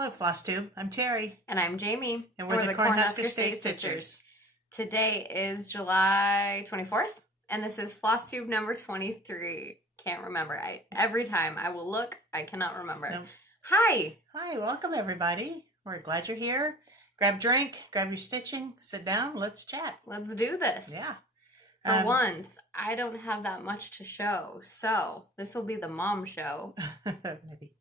Hello, Flosstube. I'm Terri. And I'm Jamie. And we're the Cornhusker Stay Stitchers. Today is July 24th, and this is Flosstube number 23. Can't remember. Every time I will look, I cannot remember. Nope. Hi. Hi, welcome everybody. We're glad you're here. Grab a drink, grab your stitching, sit down, let's chat. Let's do this. Yeah. For once, I don't have that much to show, so this will be the mom show. Maybe.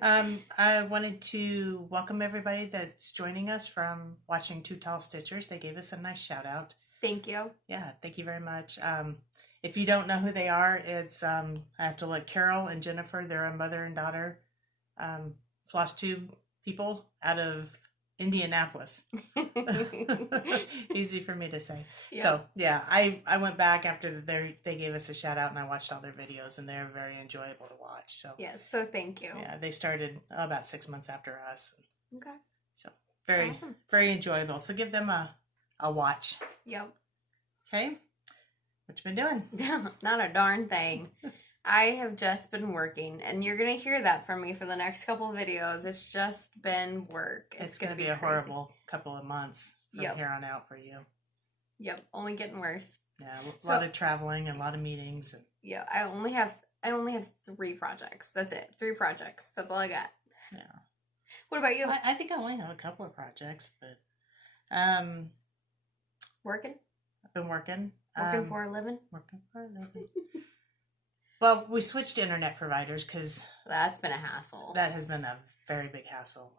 I wanted to welcome everybody that's joining us from watching Two Tall Stitchers. They gave us a nice shout out. Thank you. Yeah, thank you very much. If you don't know who they are, it's I have to let Carol and Jennifer, they're a mother and daughter Flosstube people out of Indianapolis. Easy for me to say. Yep. So yeah, I went back after they gave us a shout out and I watched all their videos and they're very enjoyable to watch. So yes, so thank you. Yeah, they started about 6 months after us. Okay. So very awesome. Very enjoyable. So give them a watch. Yep. Okay. What you been doing? Not a darn thing. I have just been working, and you're going to hear that from me for the next couple of videos. It's just been work. It's going to be a horrible couple of months from here on out for you. Yep, only getting worse. Yeah, a lot of traveling and a lot of meetings. And yeah, I only have 3 projects. That's it. 3 projects. That's all I got. Yeah. What about you? I think I only have a couple of projects, but working? I've been working. Working for a living? Working for a living. Well, we switched internet providers because that's been a hassle. That has been a very big hassle.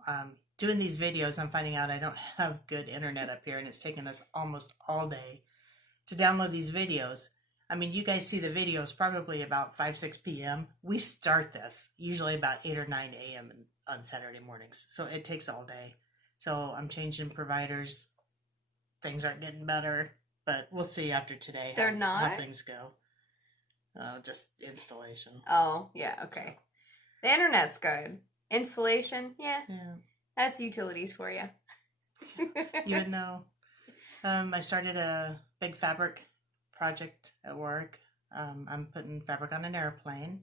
Doing these videos, I'm finding out I don't have good internet up here, and it's taken us almost all day to download these videos. I mean, you guys see the videos probably about 5, 6 p.m. We start this usually about 8 or 9 a.m. on Saturday mornings, so it takes all day. So I'm changing providers. Things aren't getting better, but we'll see after today how things go. Just installation. Oh, yeah, okay. The internet's good. Installation, yeah. That's utilities for you. You would know. I started a big fabric project at work. I'm putting fabric on an airplane,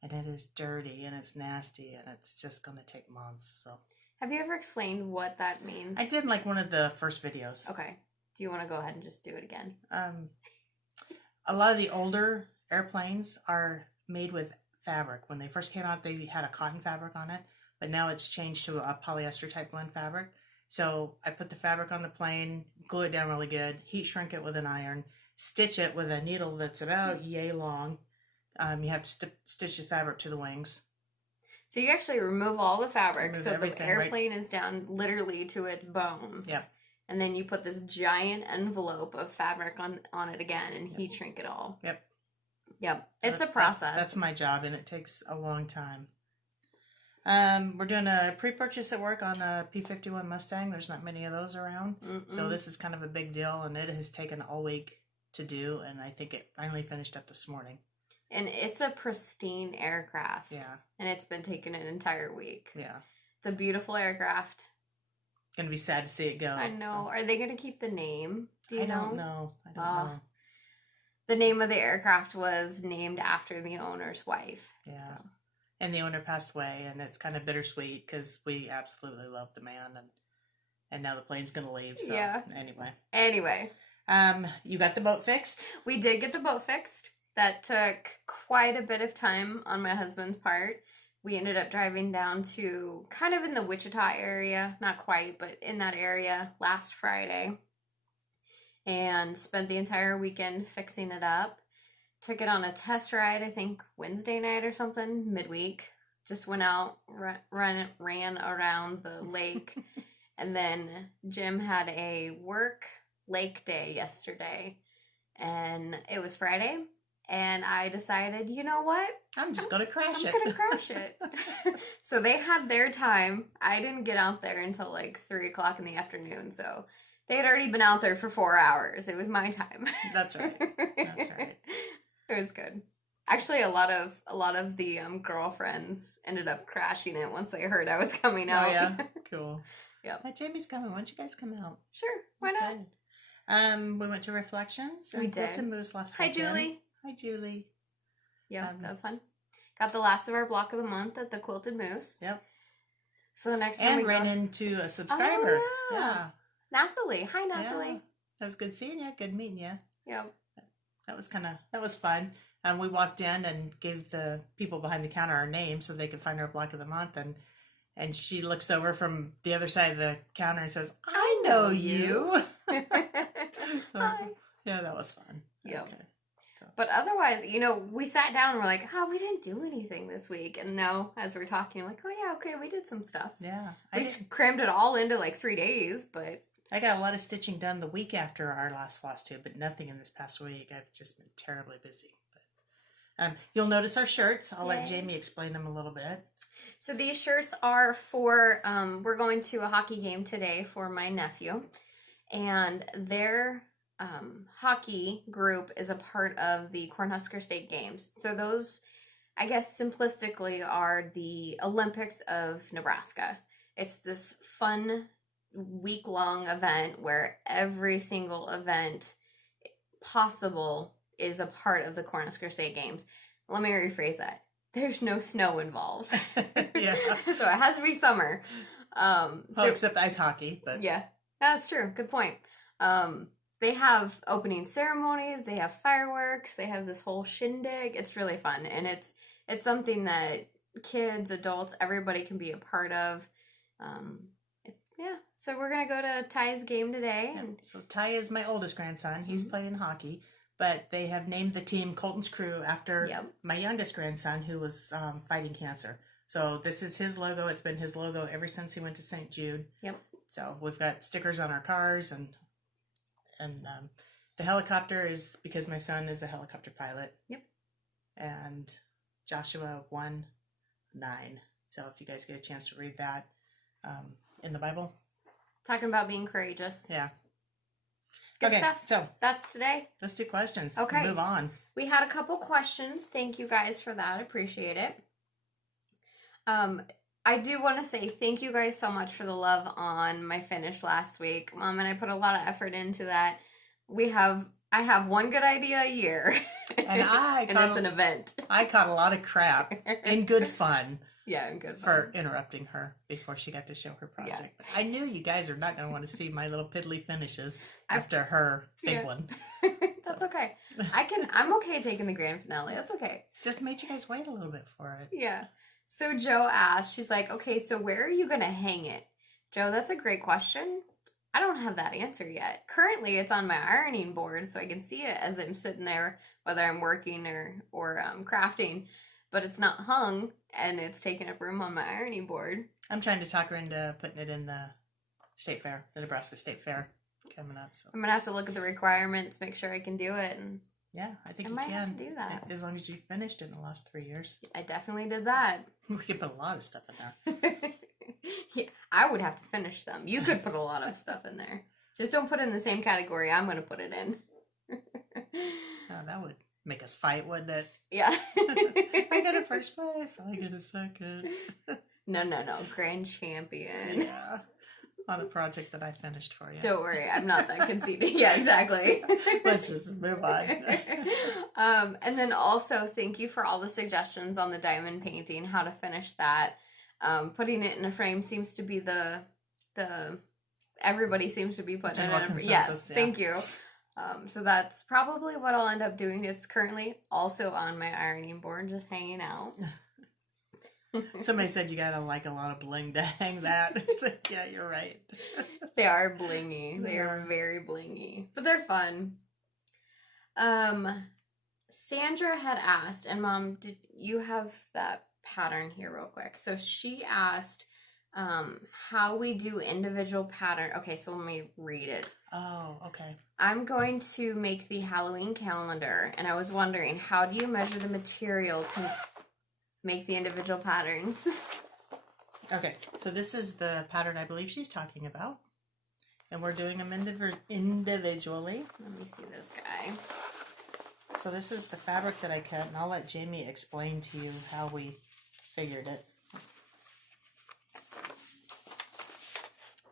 and it is dirty, and it's nasty, and it's just going to take months. So, have you ever explained what that means? I did like one of the first videos. Okay. Do you want to go ahead and just do it again? A lot of the older airplanes are made with fabric. When they first came out, they had a cotton fabric on it, but now it's changed to a polyester type blend fabric. So I put the fabric on the plane, glue it down really good, heat shrink it with an iron, stitch it with a needle that's about yay long. You have to stitch the fabric to the wings. So you actually remove all the fabric, so the airplane is down literally to its bones. Yep. And then you put this giant envelope of fabric on it again and heat shrink it all. Yep. Yep. It's a process. That's my job, and it takes a long time. We're doing a pre-purchase at work on a P51 Mustang. There's not many of those around. So this is kind of a big deal, and it has taken all week to do, and I think it finally finished up this morning. And it's a pristine aircraft. Yeah. And it's been taking an entire week. Yeah. It's a beautiful aircraft. Gonna be sad to see it go. I know. So. Are they gonna keep the name? Do you know? I don't know. know. The name of the aircraft was named after the owner's wife. Yeah. So. And the owner passed away, and it's kind of bittersweet because we absolutely love the man, and now the plane's gonna leave. So yeah. Anyway. You got the boat fixed? We did get the boat fixed. That took quite a bit of time on my husband's part. We ended up driving down to kind of in the Wichita area, not quite, but in that area last Friday, and spent the entire weekend fixing it up. Took it on a test ride, I think Wednesday night or something, midweek. Just went out, ran around the lake, and then Jim had a work lake day yesterday, and it was Friday. And I decided, you know what? I'm just going to crash it. I'm going to crash it. So they had their time. I didn't get out there until like 3 o'clock in the afternoon. So they had already been out there for 4 hours. It was my time. That's right. That's right. It was good. Actually, a lot of the girlfriends ended up crashing it once they heard I was coming out. Oh, yeah? Cool. Yeah. Jamie's coming. Why don't you guys come out? Sure. Why not? We went to Reflections. We did. Quilts and Moose last Hi, weekend. Julie. Hi, Julie. Yeah, that was fun. Got the last of our block of the month at the Quilted Moose. Yep. So the next time And we ran go... into a subscriber. Oh, yeah. Nathalie. Hi, Nathalie. Yeah. That was good seeing you. Good meeting you. Yep. That was fun. And we walked in and gave the people behind the counter our name so they could find our block of the month. And she looks over from the other side of the counter and says, I know you. So, Hi. yeah, that was fun. Yep. Okay. So. But otherwise, we sat down and we're like, oh, we didn't do anything this week. And no, as we're talking, I'm like, oh yeah, okay, we did some stuff. Yeah. We crammed it all into like 3 days, but... I got a lot of stitching done the week after our last Flosstube, but nothing in this past week. I've just been terribly busy. But, you'll notice our shirts. I'll let Jamie explain them a little bit. So these shirts are for, we're going to a hockey game today for my nephew. And their hockey group is a part of the Cornhusker State Games. So those, I guess simplistically, are the Olympics of Nebraska. It's this fun week-long event where every single event possible is a part of the Cornhusker State Games. Let me rephrase that. There's no snow involved. Yeah. So it has to be summer. Except ice hockey. But yeah, that's true. Good point. They have opening ceremonies. They have fireworks. They have this whole shindig. It's really fun. And it's something that kids, adults, everybody can be a part of. Yeah, so we're going to go to Ty's game today. Yeah. So Ty is my oldest grandson. He's playing hockey. But they have named the team Colton's Crew after my youngest grandson who was fighting cancer. So this is his logo. It's been his logo ever since he went to St. Jude. Yep. So we've got stickers on our cars. And the helicopter is because my son is a helicopter pilot. Yep. And Joshua 1:9. So if you guys get a chance to read that. In the Bible. Talking about being courageous. Yeah. Good stuff. So that's today. Let's do questions. Okay. Move on. We had a couple questions. Thank you guys for that. Appreciate it. I do want to say thank you guys so much for the love on my finish last week. Mom and I put a lot of effort into that. I have one good idea a year. And it's an event. I caught a lot of crap in good fun. Yeah, and good for interrupting her before she got to show her project. Yeah. I knew you guys are not going to want to see my little piddly finishes after her big one. That's okay. I'm okay taking the grand finale. That's okay. Just made you guys wait a little bit for it. Yeah. So Joe asked, she's like, okay, so where are you going to hang it? Joe, that's a great question. I don't have that answer yet. Currently, it's on my ironing board, so I can see it as I'm sitting there, whether I'm working or crafting. But it's not hung, and it's taking up room on my ironing board. I'm trying to talk her into putting it in the state fair, the Nebraska State Fair coming up. So I'm going to have to look at the requirements, make sure I can do it. And yeah, I think I you might can. have to do that. As long as you finished it in the last 3 years. I definitely did that. We could put a lot of stuff in there. Yeah, I would have to finish them. You could put a lot of stuff in there. Just don't put it in the same category I'm going to put it in. Oh, that would make us fight, wouldn't it? Yeah. I got a first place. I get a second. No. Grand champion. Yeah. On a project that I finished for you. Don't worry. I'm not that conceited. Yeah, exactly. Let's just move on. And then also, thank you for all the suggestions on the diamond painting, how to finish that. Putting it in a frame seems to be the everybody seems to be putting it in a frame. Yes, yeah. Thank you. So that's probably what I'll end up doing. It's currently also on my ironing board, just hanging out. Somebody said you gotta like a lot of bling to hang that. It's like, yeah, you're right. They are blingy. They are very blingy, but they're fun. Sandra had asked, and Mom, did you have that pattern here real quick? So she asked how we do individual pattern. Okay, so let me read it. Oh, okay. I'm going to make the Halloween calendar, and I was wondering, how do you measure the material to make the individual patterns? Okay, so this is the pattern I believe she's talking about, and we're doing them individually. Let me see this guy. So this is the fabric that I cut, and I'll let Jamie explain to you how we figured it.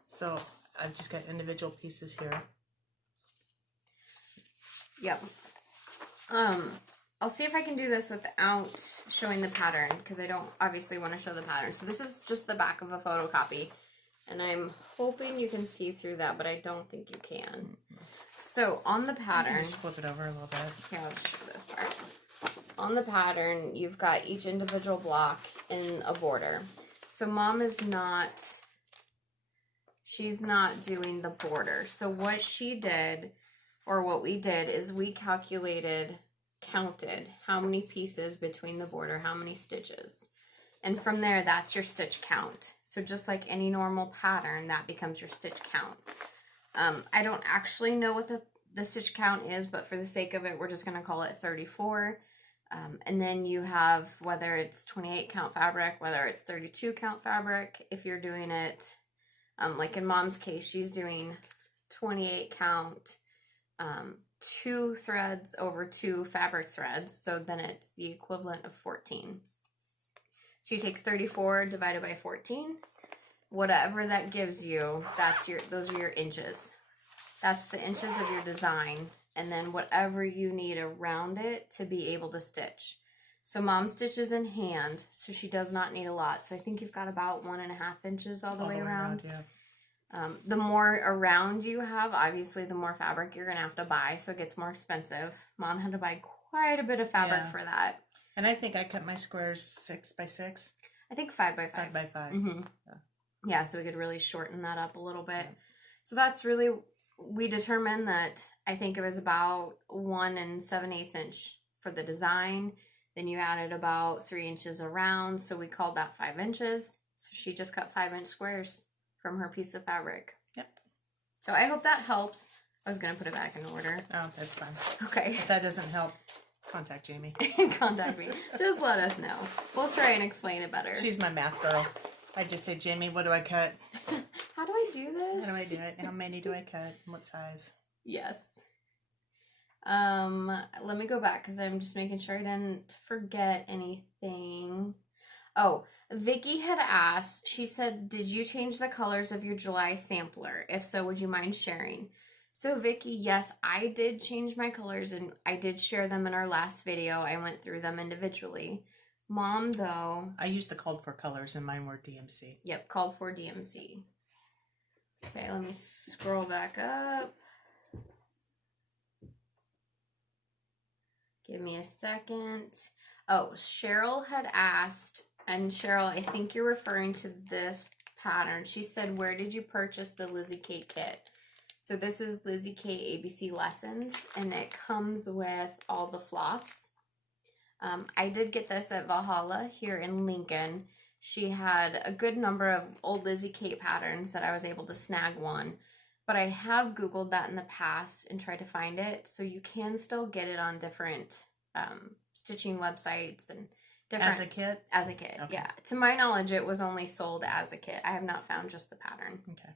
So I've just got individual pieces here. Yep. I'll see if I can do this without showing the pattern, because I don't obviously want to show the pattern. So this is just the back of a photocopy, and I'm hoping you can see through that, but I don't think you can. So on the pattern, just flip it over a little bit. Here, I'll just show this part. On the pattern, you've got each individual block in a border. So Mom is not, she's not doing the border. So what she did, or what we did, is we counted how many pieces between the border, how many stitches. And from there, that's your stitch count. So just like any normal pattern, that becomes your stitch count. I don't actually know what the stitch count is, but for the sake of it, we're just going to call it 34. And then you have whether it's 28 count fabric, whether it's 32 count fabric. If you're doing it, like in Mom's case, she's doing 28 count, 2 threads over 2 fabric threads. So then it's the equivalent of 14. So you take 34 divided by 14. Whatever that gives you, those are your inches. That's the inches of your design. And then whatever you need around it to be able to stitch. So Mom stitches in hand, so she does not need a lot. So I think you've got about 1.5 inches all the way around. Yeah. The more around you have, obviously the more fabric you're going to have to buy, so it gets more expensive. Mom had to buy quite a bit of fabric for that. And I think I cut my squares 6 by 6. I think 5 by 5. 5 by 5. Mm-hmm. Yeah, so we could really shorten that up a little bit. Yeah. So that's really, we determined that I think it was about 1 7/8 inch for the design. Then you added about 3 inches around, so we called that 5 inches. So she just cut 5-inch squares from her piece of fabric. Yep. So I hope that helps. I was going to put it back in order. Oh, that's fine. Okay. If that doesn't help, contact Jamie. Contact me. Just let us know. We'll try and explain it better. She's my math girl. I just say, Jamie, what do I cut? How do I do this? How do I do it? How many do I cut? What size? Yes. Let me go back because I'm just making sure I didn't forget anything. Oh, Vicky had asked, she said, did you change the colors of your July sampler? If so, would you mind sharing? So Vicky, yes, I did change my colors and I did share them in our last video. I went through them individually. Mom, though... I used the called for colors and mine were DMC. Yep, called for DMC. Okay, let me scroll back up. Give me a second. Oh, Cheryl had asked, and Cheryl, I think you're referring to this pattern. She said, where did you purchase the Lizzie K kit? So this is Lizzie K ABC Lessons, and it comes with all the floss. I did get this at Valhalla here in Lincoln. She had a good number of old Lizzie K patterns that I was able to snag one. But I have Googled that in the past and tried to find it. So you can still get it on different stitching websites and different... As a kit? As a kit, okay. Yeah. To my knowledge, it was only sold as a kit. I have not found just the pattern. Okay.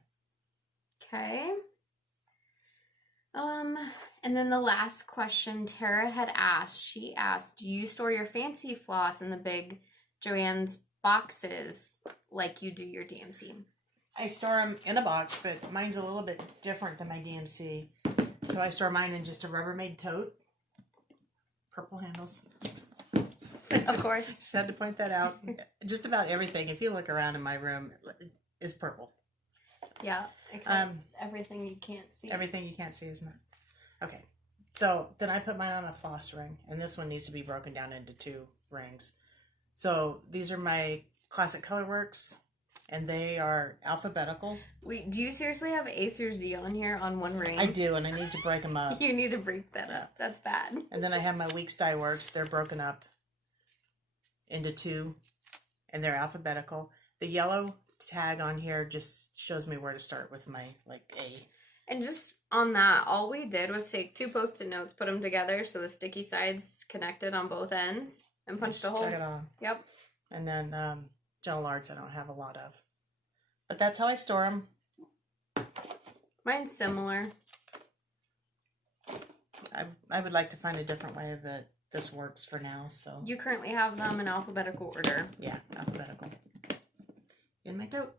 Okay. And then the last question Tara had asked, she asked, do you store your fancy floss in the big Joann's boxes like you do your DMC? I store them in a box, but mine's a little bit different than my DMC. So I store mine in just a Rubbermaid tote. Purple handles. Of course. Just had to point that out. Just about everything, if you look around in my room, is purple. Yeah, except everything you can't see. Everything you can't see is not. Okay. So then I put mine on a floss ring, and this one needs to be broken down into 2 rings. So these are my classic Colorworks, and they are alphabetical. Wait, do you seriously have A through Z on here on one ring? I do, and I need to break them up. You need to break that up. That's bad. And then I have my Weeks Dye Works. They're broken up into 2, and they're alphabetical. The yellow tag on here just shows me where to start with my, like, A. And just on that, all we did was take 2 Post-it notes, put them together so the sticky sides connected on both ends, and punched a hole. Stuck it on. Yep. And then Gentle Arts I don't have a lot of. But that's how I store them. Mine's similar. I would like to find a different way that this works for now, so. You currently have them in alphabetical order. Yeah, alphabetical. In my tote.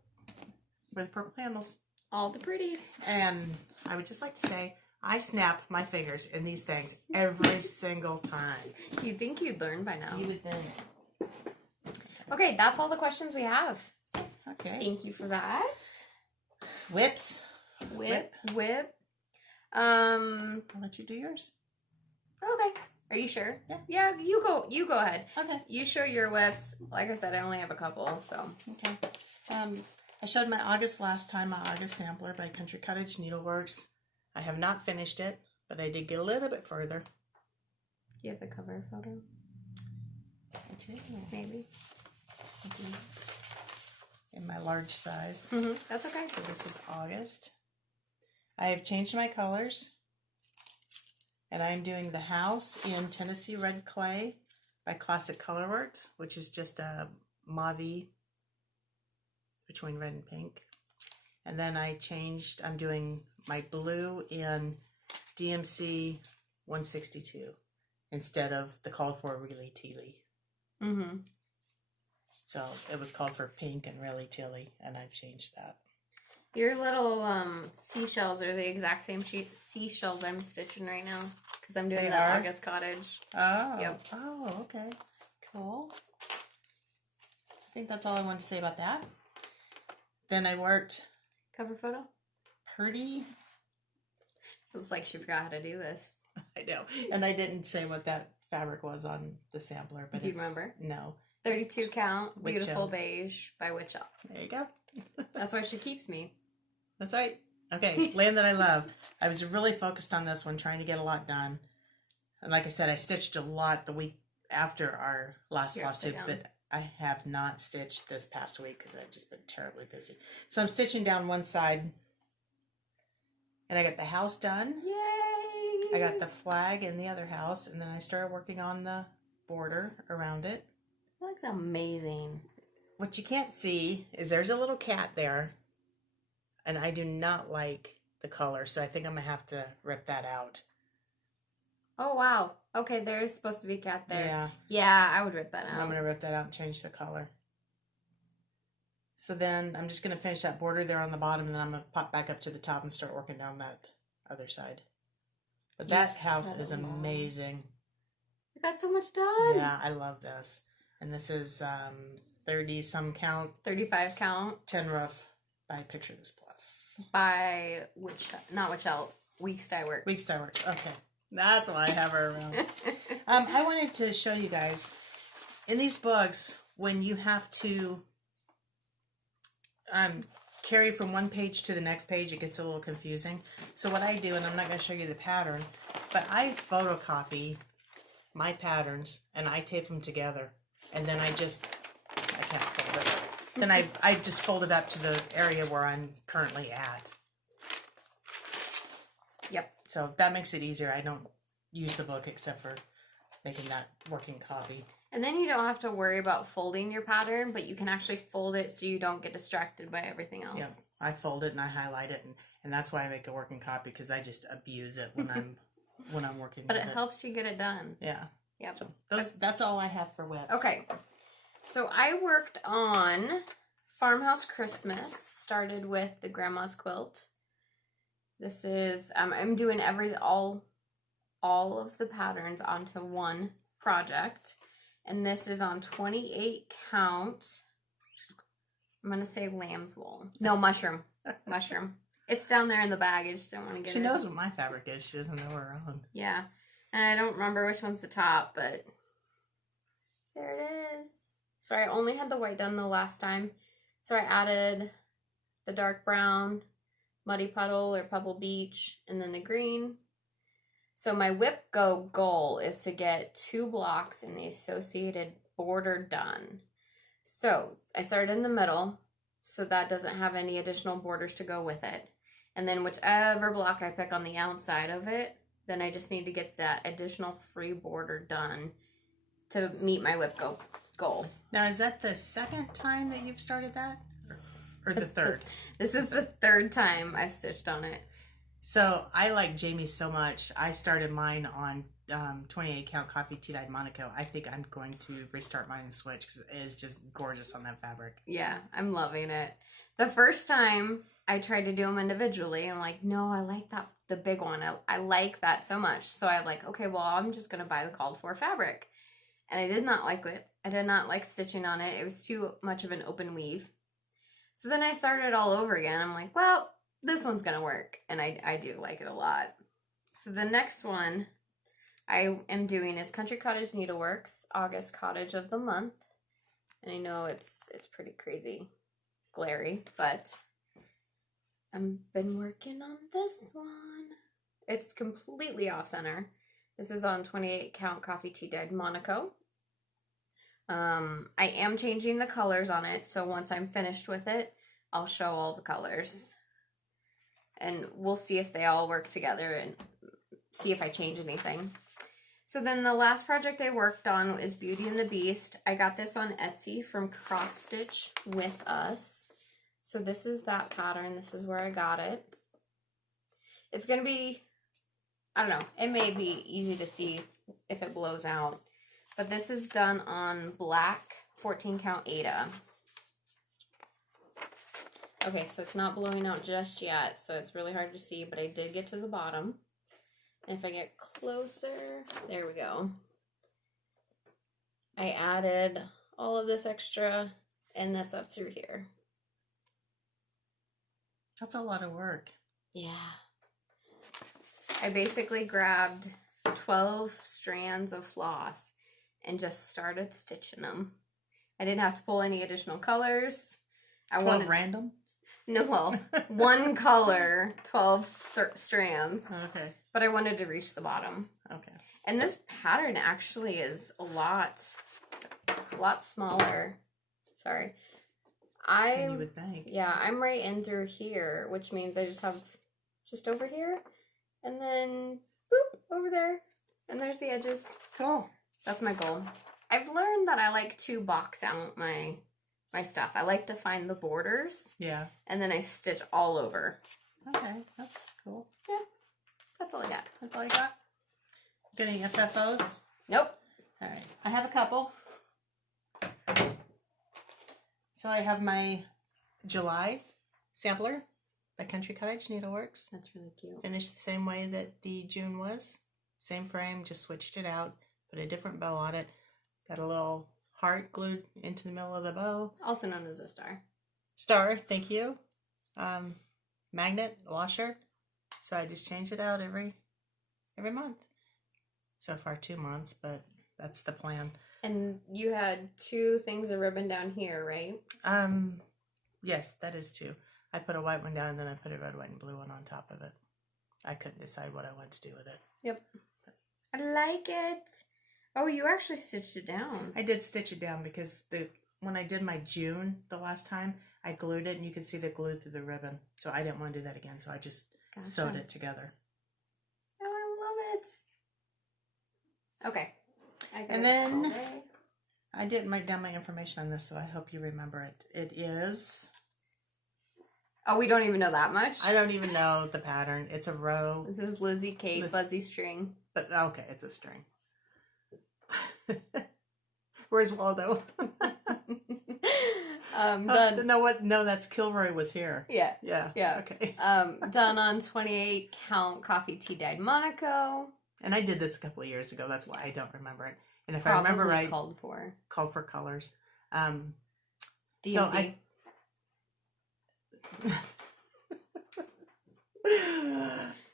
With purple handles. All the pretties. And I would just like to say, I snap my fingers in these things every single time. You'd think you'd learn by now. You would think. Okay, that's all the questions we have. Okay. Thank you for that. Whips. Whip. I'll let you do yours. Okay. Are you sure? Yeah. Yeah, you go ahead. Okay. You show your whips. Like I said, I only have a couple, so. Okay. I showed my August last time, my August sampler by Country Cottage Needleworks. I have not finished it, but I did get a little bit further. Do you have the cover photo? I do. Maybe. I do. In my large size. That's okay. So this is August. I have changed my colors. And I'm doing the house in Tennessee Red Clay by Classic Colorworks, which is just a mauve between red and pink. And then I'm doing my blue in DMC 162 instead of the called for really tealy. So it was called for pink and really tealy, and I've changed that. Your little seashells are the exact same seashells I'm stitching right now because I'm doing the August Cottage. Oh. Yep. Oh, okay. Cool. I think that's all I wanted to say about that. Then I worked Cover photo? Purdy. It was like she forgot how to do this. I know. And I didn't say what that fabric was on the sampler. But do you remember? No. 32 count, beautiful WIPGO. Beige by WIPGO. There you go. That's why she keeps me. That's right. Okay, Land That I Love. I was really focused on this one, trying to get a lot done. And like I said, I stitched a lot the week after our last Flosstube, but I have not stitched this past week because I've just been terribly busy. So I'm stitching down one side, and I got the house done. Yay! I got the flag in the other house, and then I started working on the border around it. That looks amazing. What you can't see is there's a little cat there, and I do not like the color, so I think I'm going to have to rip that out. Oh, wow. Okay, there's supposed to be a cat there. Yeah. Yeah, I would rip that out. I'm going to rip that out and change the color. So then I'm just going to finish that border there on the bottom, and then I'm going to pop back up to the top and start working down that other side. But that house is amazing. You got so much done. Yeah, I love this. And this is 30 some count. 35 count. 10 rough by Picture This Plus. By Weeks Dye Works. Weeks Dye Works. Okay. That's why I have her around. I wanted to show you guys, in these books, when you have to carry from one page to the next page, it gets a little confusing. So what I do, and I'm not going to show you the pattern, but I photocopy my patterns and I tape them together. And then I can't fold it. Then I just fold it up to the area where I'm currently at. Yep. So that makes it easier. I don't use the book except for making that working copy. And then you don't have to worry about folding your pattern, but you can actually fold it so you don't get distracted by everything else. Yep. I fold it and I highlight it, and that's why I make a working copy, because I just abuse it when I'm working. But it helps you get it done. Yeah. Yep. So that's all I have for whips. Okay. So I worked on Farmhouse Christmas. Started with the Grandma's Quilt. This is I'm doing all of the patterns onto one project, and this is on 28 count. I'm gonna say lamb's wool. No, mushroom. Mushroom. It's down there in the bag. I just don't want to get it. She knows what my fabric is. She doesn't know her own. Yeah. And I don't remember which one's the top, but there it is. So I only had the white done the last time. So I added the dark brown, Muddy Puddle or Pebble Beach, and then the green. So my WIPGO goal is to get 2 blocks in the associated border done. So I started in the middle, so that doesn't have any additional borders to go with it. And then whichever block I pick on the outside of it, then I just need to get that additional free border done to meet my WIPGO goal. Now, is that the second time that you've started that? Or the third? This is the 3rd time I've stitched on it. So I like Jamie so much. I started mine on 28 count coffee tea-dyed Monaco. I think I'm going to restart mine and switch because it is just gorgeous on that fabric. Yeah, I'm loving it. The first time I tried to do them individually. I'm like, no, I like that, the big one. I like that so much. So I'm like, okay, well, I'm just going to buy the called for fabric. And I did not like it. I did not like stitching on it. It was too much of an open weave. So then I started all over again. I'm like, well, this one's going to work. And I do like it a lot. So the next one I am doing is Country Cottage Needleworks, August Cottage of the month. And I know it's pretty crazy glary, but I've been working on this one. It's completely off center. This is on 28 count coffee tea dyed Monaco. I am changing the colors on it, so once I'm finished with it, I'll show all the colors. And we'll see if they all work together and see if I change anything. So then the last project I worked on is Beauty and the Beast. I got this on Etsy from Cross Stitch With Us. So this is that pattern. This is where I got it. It's going to be, I don't know, it may be easy to see if it blows out. But this is done on black 14 count Aida. Okay, so it's not blowing out just yet, so it's really hard to see, but I did get to the bottom. And if I get closer, there we go. I added all of this extra and this up through here. That's a lot of work. Yeah. I basically grabbed 12 strands of floss and just started stitching them. I didn't have to pull any additional colors. 12 random? No, well, one color, 12 strands. Okay. But I wanted to reach the bottom. Okay. And this pattern actually is a lot smaller. Sorry. Than you would think. Yeah, I'm right in through here, which means I just have just over here. And then, boop, over there. And there's the edges. Cool. That's my goal. I've learned that I like to box out my stuff. I like to find the borders. Yeah. And then I stitch all over. Okay, that's cool. Yeah, that's all I got. That's all I got. Got any FFOs? Nope. All right, I have a couple. So I have my July sampler by Country Cottage Needleworks. That's really cute. Finished the same way that the June was. Same frame, just switched it out. Put a different bow on it. Got a little heart glued into the middle of the bow. Also known as a star. Star, thank you. Magnet, washer. So I just change it out every month. So far 2 months, but that's the plan. And you had 2 things of ribbon down here, right? Yes, that is 2. I put a white one down and then I put a red, white, and blue one on top of it. I couldn't decide what I wanted to do with it. Yep. I like it. Oh, you actually stitched it down. I did stitch it down because when I did my June the last time, I glued it and you could see the glue through the ribbon. So I didn't want to do that again, so I just sewed it together. Oh, I love it. Okay. And then I didn't write down my information on this, so I hope you remember it. It is... Oh, we don't even know that much? I don't even know the pattern. It's a row. This is Lizzie Kate Fuzzy String. But okay, it's a string. Where's Waldo? Done. No, what? No, that's Kilroy was here. Yeah. Yeah. Yeah. Okay. Done on 28 count coffee tea dyed Monaco. And I did this a couple of years ago. That's why I don't remember it. And if Probably I remember right, called for colors. DMC. So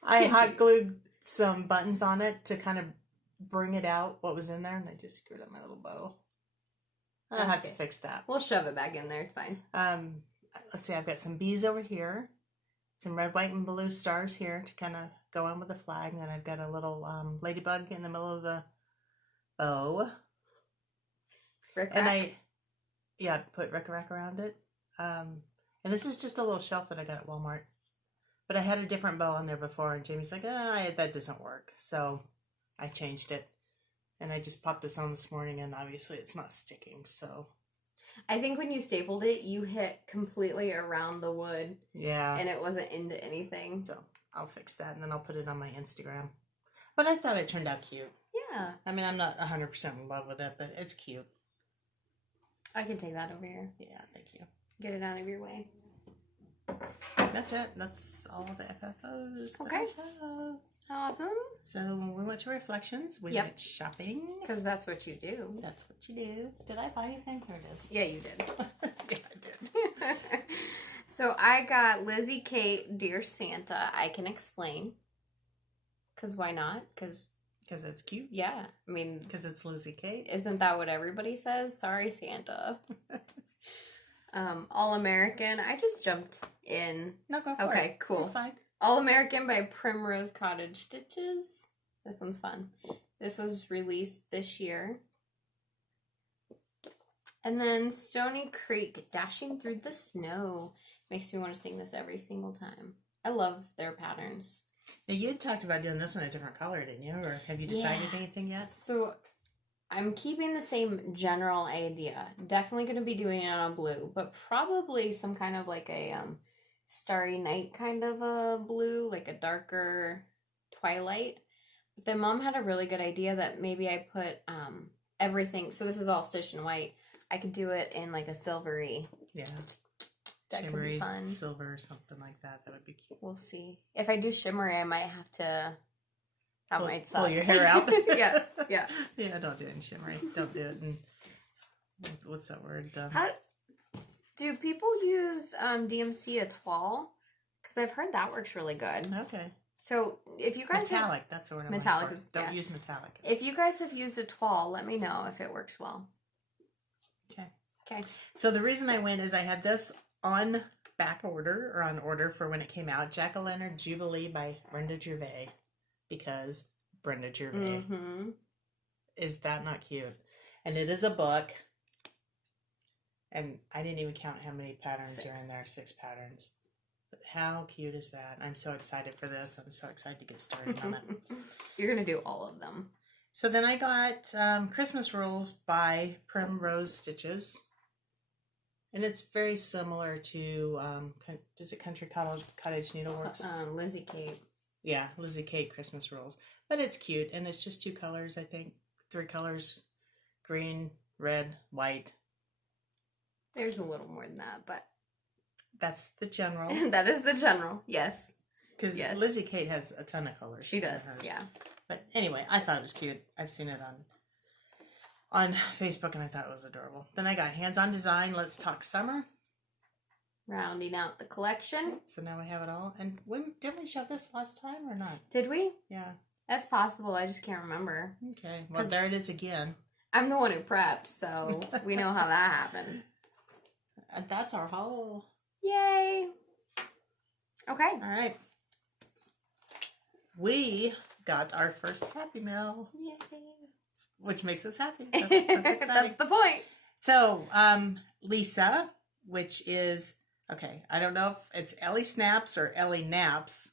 I hot glued some buttons on it to kind of bring it out what was in there, and I just screwed up my little bow. I'll have to fix that. We'll shove it back in there. It's fine. Let's see. I've got some bees over here, some red, white, and blue stars here to kind of go in with the flag. And then I've got a little ladybug in the middle of the bow. Rick-rack. And put rick-rack around it. And this is just a little shelf that I got at Walmart. But I had a different bow on there before, and Jamie's like, that doesn't work. So I changed it. And I just popped this on this morning, and obviously it's not sticking, so. I think when you stapled it, you hit completely around the wood. Yeah. And it wasn't into anything. So I'll fix that, and then I'll put it on my Instagram. But I thought it turned out cute. Yeah. I mean, I'm not 100% in love with it, but it's cute. I can take that over here. Yeah, thank you. Get it out of your way. That's it. That's all the FFOs. Okay. Awesome. So when we went to Reflections, we went shopping. Because that's what you do. That's what you do. Did I buy anything? Here it is. Yeah, you did. Yeah, I did. So I got Lizzie Kate, Dear Santa, I Can Explain. Because why not? Because it's cute. Yeah. I mean. Because it's Lizzie Kate. Isn't that what everybody says? Sorry, Santa. All American. I just jumped in. No, go for it. Okay, cool. You're fine. All American by Primrose Cottage Stitches. This one's fun. This was released this year. And then Stoney Creek, Dashing Through the Snow. Makes me want to sing this every single time. I love their patterns. Now, you had talked about doing this in a different color, didn't you? Or have you decided anything yet? So, I'm keeping the same general idea. Definitely going to be doing it on blue, but probably some kind of like a Starry Night kind of a blue, like a darker twilight. But then Mom had a really good idea that maybe I put everything, so this is all stitched in white. I could do it in like a silvery. Yeah. That Shimmery, could be fun. silver or something like that. That would be cute. We'll see. If I do shimmery, I might have to. That might suck. Pull your hair out. Yeah. Yeah, don't do it in shimmery. Don't do it in. What's that word? How do people use DMC Etoile? Because I've heard that works really good. Okay. So if you guys metallic, that's the word I'm metallic looking for. Don't use metallic. If you guys have used Etoile, let me know if it works well. Okay. So the reason I went is I had this on back order or on order for when it came out. Jackolantern Jubilee by Brenda Gervais, because Brenda Gervais. Mm-hmm. Is that not cute? And it is a book. And I didn't even count how many patterns are in there. 6 patterns. But how cute is that? I'm so excited for this. I'm so excited to get started on it. You're going to do all of them. So then I got Christmas Rules by Primrose Stitches. And it's very similar to, is it Country Cottage Needleworks? Lizzie Kate. Yeah, Lizzie Kate Christmas Rules. But it's cute, and it's just 2 colors, I think. 3 colors. Green, red, white. There's a little more than that, but... That's the general. That is the general, yes. Because Lizzie Kate has a ton of colors. She does, yeah. But anyway, I thought it was cute. I've seen it on Facebook, and I thought it was adorable. Then I got Hands-On Design, Let's Talk Summer. Rounding out the collection. So now we have it all. And didn't we show this last time or not? Did we? Yeah. That's possible. I just can't remember. Okay. Well, there it is again. I'm the one who prepped, so we know how that happened. And that's our haul. Yay! Okay. All right. We got our first Happy Mail. Yay. Which makes us happy. That's exciting. That's the point. So, Lisa, which is, okay, I don't know if it's Ellie Snaps or Ellie Naps.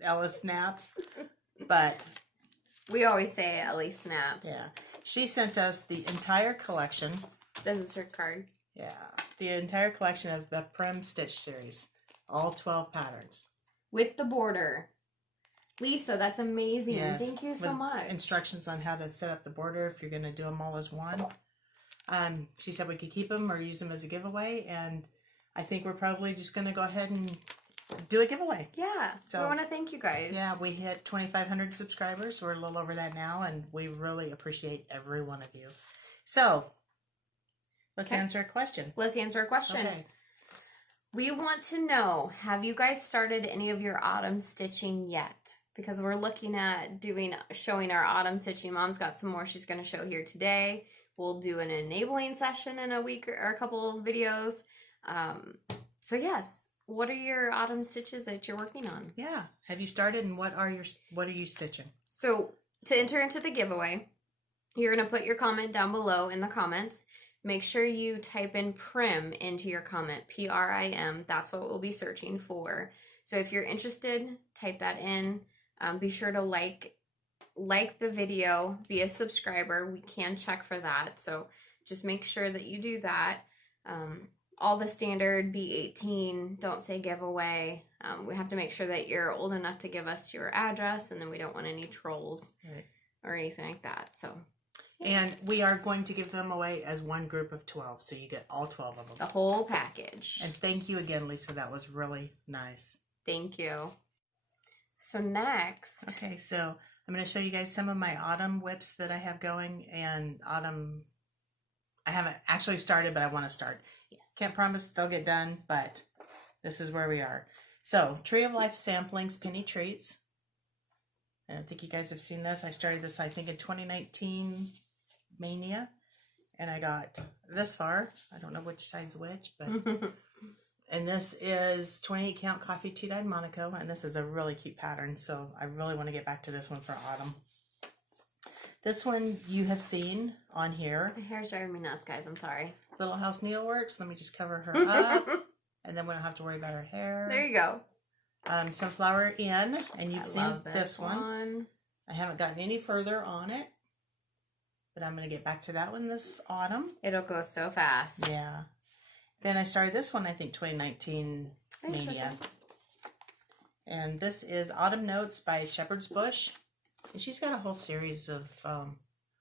Ella Snaps. But we always say Ellie Snaps. Yeah. She sent us the entire collection. This is her card. Yeah. The entire collection of the Prim Stitch series. All 12 patterns. With the border. Lisa, that's amazing. Yes, thank you so much. Instructions on how to set up the border if you're going to do them all as one. She said we could keep them or use them as a giveaway, and I think we're probably just going to go ahead and do a giveaway. Yeah, so we want to thank you guys. Yeah, we hit 2,500 subscribers. We're a little over that now, and we really appreciate every one of you. So, let's answer a question. Let's answer a question. Okay. We want to know, have you guys started any of your autumn stitching yet? Because we're looking at showing our autumn stitching. Mom's got some more she's going to show here today. We'll do an enabling session in a week or a couple of videos. So yes, what are your autumn stitches that you're working on? Yeah, have you started, and what are you stitching? So to enter into the giveaway, you're going to put your comment down below in the comments. Make sure you type in Prim into your comment, P-R-I-M. That's what we'll be searching for. So if you're interested, type that in. Be sure to like the video, be a subscriber. We can check for that. So just make sure that you do that. All the standard, be 18, don't say giveaway. We have to make sure that you're old enough to give us your address, and then we don't want any trolls or anything like that. So And we are going to give them away as one group of 12, so you get all 12 of them. The whole package. And thank you again, Lisa. That was really nice. Thank you. So next. Okay, so I'm going to show you guys some of my autumn whips that I have going. And autumn, I haven't actually started, but I want to start. Yes. Can't promise they'll get done, but this is where we are. So, Tree of Life Samplings Penny Treats. I don't think you guys have seen this. I started this, I think, in 2019 Mania. And I got this far. I don't know which side's which, but... And this is 28 count coffee tea-dyed Monaco. And this is a really cute pattern. So, I really want to get back to this one for autumn. This one you have seen on here. My hair's driving me nuts, guys. I'm sorry. Little House Needleworks. Let me just cover her up. And then we don't have to worry about her hair. There you go. Sunflower in. And you've seen this one. I haven't gotten any further on it. But I'm going to get back to that one this autumn. It'll go so fast. Yeah. Then I started this one, I think, 2019 Mania. And this is Autumn Notes by Shepherd's Bush. And she's got a whole series of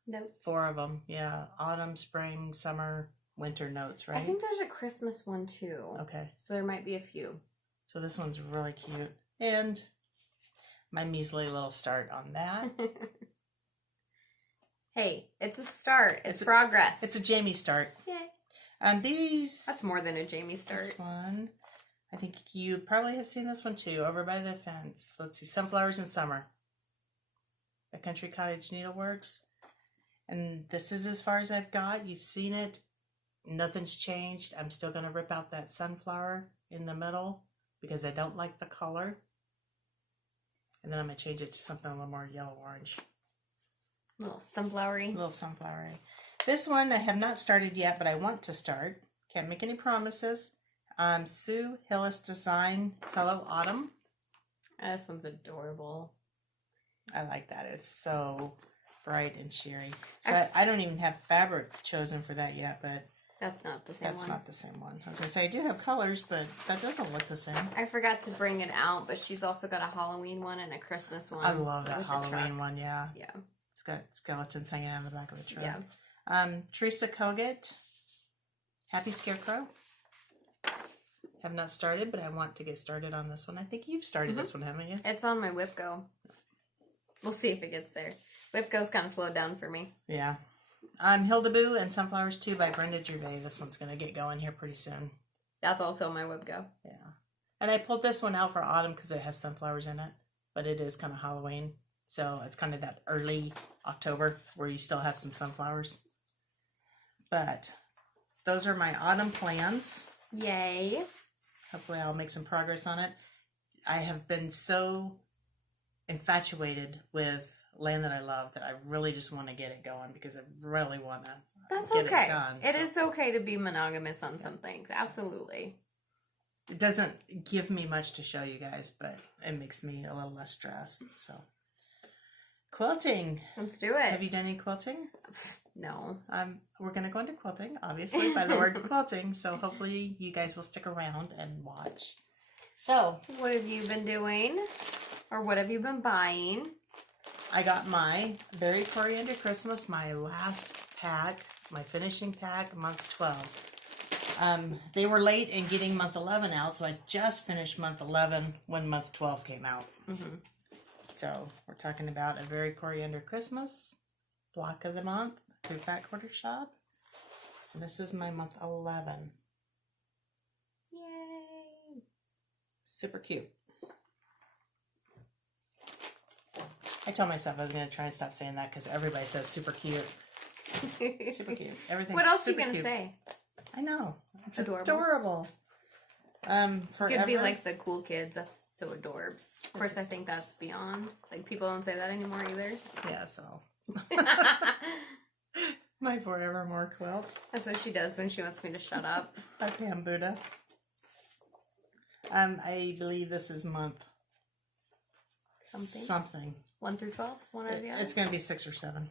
notes. 4 of them. Yeah. Autumn, spring, summer, winter notes, right? I think there's a Christmas one too. Okay. So there might be a few. So this one's really cute. And my measly little start on that. Hey, it's a start. It's progress. It's a Jamie start. Yay. And these... That's more than a Jamie start. This one. I think you probably have seen this one too, over by the fence. Let's see, Sunflowers in Summer. The Country Cottage Needleworks. And this is as far as I've got. You've seen it. Nothing's changed. I'm still going to rip out that sunflower in the middle because I don't like the color. And then I'm going to change it to something a little more yellow-orange. A little sunflowery. A little sunflowery. This one I have not started yet, but I want to start. Can't make any promises. Sue Hillis Design Fellow Autumn. This one's adorable. I like that. It's so bright and cheery. So I don't even have fabric chosen for that yet, but that's not the same one. That's not the same one. I was going to say, I do have colors, but that doesn't look the same. I forgot to bring it out, but she's also got a Halloween one and a Christmas one. I love that Halloween one, yeah. Yeah. It's got skeletons hanging out of the back of the truck. Yeah. Teresa Kogut, Happy Scarecrow. Have not started, but I want to get started on this one. I think you've started this one, haven't you? It's on my WIPGO. We'll see if it gets there. WIPGO's kind of slowed down for me. Yeah. Hildeboo and Sunflowers 2 by Brenda Gervais. This one's going to get going here pretty soon. That's also my WIPGO. Yeah. And I pulled this one out for autumn because it has sunflowers in it. But it is kind of Halloween. So it's kind of that early October where you still have some sunflowers. But those are my autumn plans. Yay. Hopefully I'll make some progress on it. I have been so infatuated with Land That I Love that I really just want to get it going because I really want to get it done. It is okay to be monogamous on some things. Absolutely. It doesn't give me much to show you guys, but it makes me a little less stressed. So, quilting. Let's do it. Have you done any quilting? No. We're going to go into quilting, obviously, by the word quilting. So hopefully you guys will stick around and watch. So, what have you been doing? Or what have you been buying? I got my Berry Coriander Christmas, my last pack, my finishing pack, month 12. They were late in getting month 11 out, so I just finished month 11 when month 12 came out. So, we're talking about a Berry Coriander Christmas, block of the month, through Fat Quarter Shop. And this is my month 11. Yay! Super cute. I told myself I was going to try and stop saying that because everybody says super cute. Super cute. Everything's what else are you going to say? I know. It's adorable. Forever. Could be like the cool kids. That's so adorbs. Of course, I think that's beyond. Like, people don't say that anymore either. Yeah, so. My Forevermore Quilt. That's what she does when she wants me to shut up. By Pam Buddha. I believe this is month something. 1 through 12? One or the other? It's going to be 6 or 7.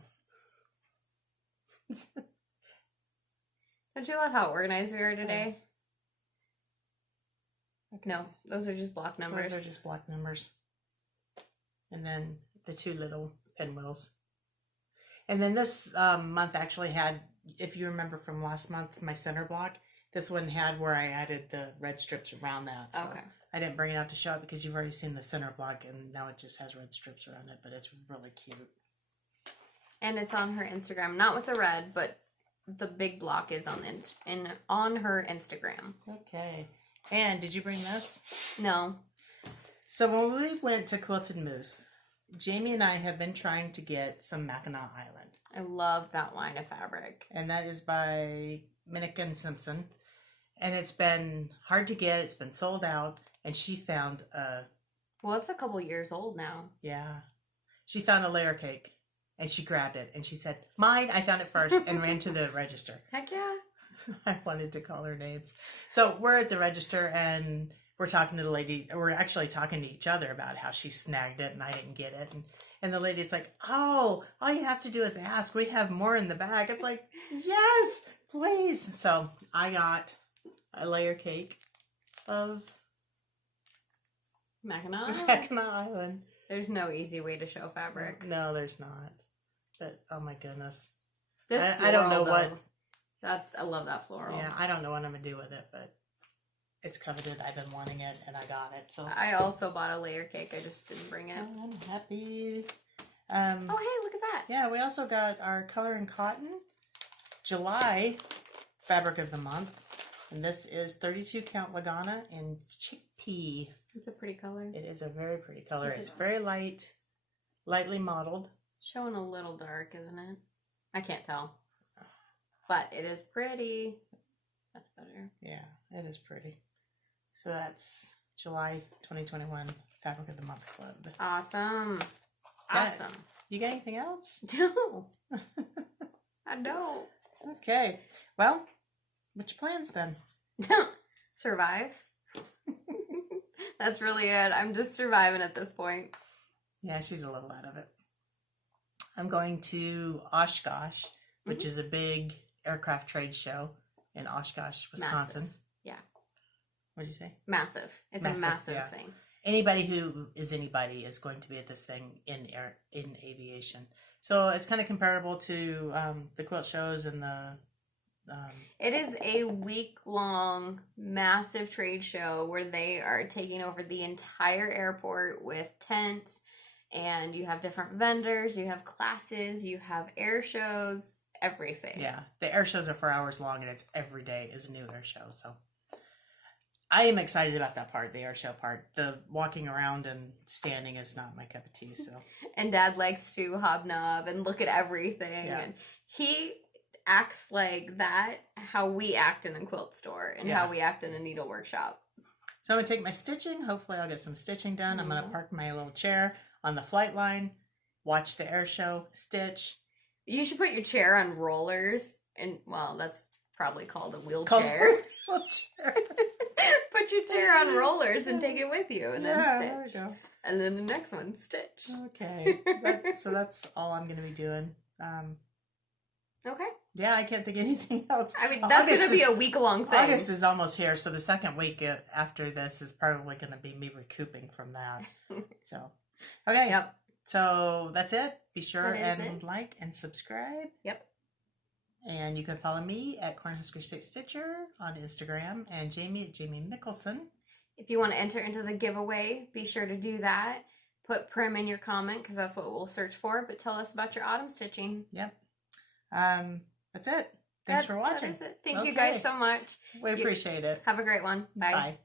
Don't you love how organized we are today? Okay. No, those are just block numbers. Those are just block numbers. And then the 2 little pinwheels. And then this month actually had, if you remember from last month, my center block, this one had where I added the red strips around that. So Okay. I didn't bring it out to show it because you've already seen the center block, and now it just has red strips around it, but it's really cute. And it's on her Instagram, not with the red, but the big block is on her Instagram. Okay. And did you bring this? No. So when we went to Quilted Moose, Jamie and I have been trying to get some Mackinac Island. I love that line of fabric. And that is by Minnick and Simpson. And it's been hard to get. It's been sold out. And she found Well, it's a couple years old now. yeah. She found a layer cake. And she grabbed it. And she said, mine, I found it first. And ran to the register. Heck yeah. I wanted to call her names. So we're at the register and we're talking to the lady. We're actually talking to each other about how she snagged it and I didn't get it. And the lady's like, oh, all you have to do is ask. We have more in the bag. It's like, yes, please. So I got a layer cake of Mackinac. Island. There's no easy way to show fabric. No, there's not. But oh my goodness. This I don't know floral, what. I love that floral. Yeah, I don't know what I'm going to do with it, but it's coveted. I've been wanting it and I got it. So I also bought a layer cake. I just didn't bring it. I'm happy. Oh, hey, look at that. Yeah, we also got our Color and Cotton July fabric of the month. And this is 32 count Lagana in chickpea. It's a pretty color. It is a very pretty color. It's very light, lightly mottled. Showing a little dark, isn't it? I can't tell. But it is pretty. That's better. Yeah, it is pretty. So that's July 2021 Fabric of the Month Club. Awesome. Yeah. Awesome. You got anything else? No. I don't. Okay. Well, what's your plans then? Survive. That's really it. I'm just surviving at this point. Yeah, she's a little out of it. I'm going to Oshkosh, which is a big aircraft trade show in Oshkosh, Wisconsin. Massive. Yeah. What did you say? Massive. It's a massive thing. Anybody who is anybody is going to be at this thing in aviation. So it's kind of comparable to the quilt shows and the. It is a week-long massive trade show where they are taking over the entire airport with tents, and you have different vendors, you have classes, you have air shows, everything. Yeah, the air shows are 4 hours long, and it's every day is a new air show. So I am excited about that part, the air show part. The walking around and standing is not my cup of tea. So and Dad likes to hobnob and look at everything, and he acts like that how we act in a quilt store and how we act in a needle workshop. So I'm going to take my stitching. Hopefully I'll get some stitching done. I'm going to park my little chair on the flight line, watch the air show, stitch. You should put your chair on rollers, and well, that's probably called a wheelchair. Put your chair on rollers and take it with you, and then stitch. There we go. And then the next one, stitch. Okay. So that's all I'm going to be doing. Okay. Yeah, I can't think of anything else. I mean, that's going to be a week-long thing. August is almost here, so the second week after this is probably going to be me recouping from that. So, okay. Yep. So that's it. Be sure and like and subscribe. Yep. And you can follow me at Cornhusker6Stitcher on Instagram and Jamie at Jamie Mickelson. If you want to enter into the giveaway, be sure to do that. Put Prim in your comment because that's what we'll search for. But tell us about your autumn stitching. Yep. That's it. Thanks for watching. That is it. Thank you guys so much. We appreciate it. Have a great one. Bye. Bye.